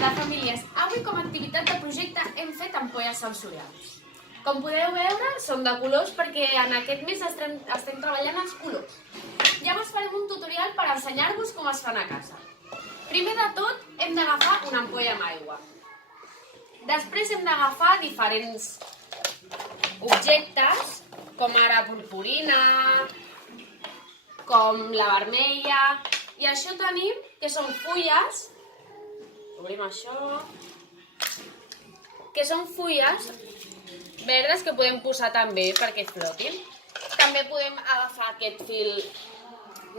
Hola famílies, avui com a activitat de projecte hem fet ampolles sensorials. Com podeu veure, són de colors perquè en aquest mes estem treballant els colors. Llavors farem un tutorial per ensenyar-vos com es fan a casa. Primer de tot hem d'agafar una ampolla amb aigua. Després hem d'agafar diferents objectes, com ara purpurina, com la vermella, i això tenim que són fulles. Obrim això, que són fulles verdes que podem posar també perquè flotin. També podem agafar aquest fil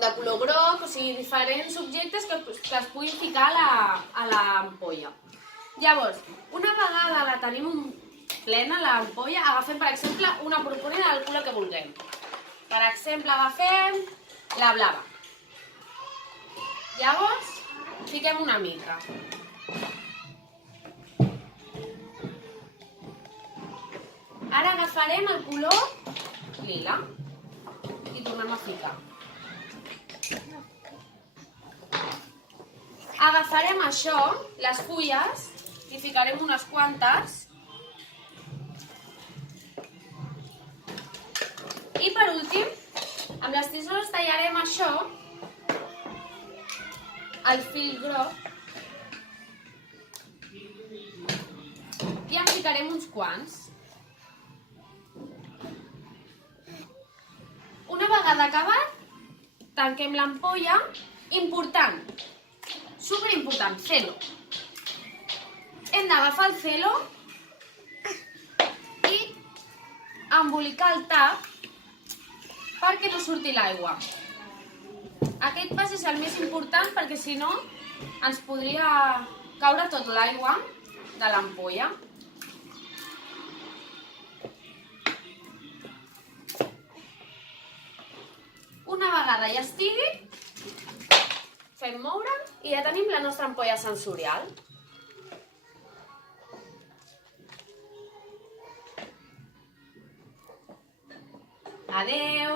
de color groc, o sigui, diferents objectes que es puguin ficar a l'ampolla. Llavors, una vegada la tenim plena, l'ampolla, agafem, per exemple, una purpurina del color que vulguem. Per exemple, agafem la blava. Llavors, fiquem una mica. Ara agafarem el color lila i tornem a ficar. Agafarem això, les fulles, i ficarem unes quantes. I per últim, amb les tisores tallarem això, el fil groc, i en ficarem uns quants. Una vegada acabat, tanquem l'ampolla. Important, superimportant, felo. Hem d'agafar el felo i embolicar el tap perquè no surti l'aigua. Aquest pas és el més important perquè si no ens podria caure tot l'aigua de l'ampolla. Una vegada ja estigui, fem moure i ja tenim la nostra ampolla sensorial. Adeu!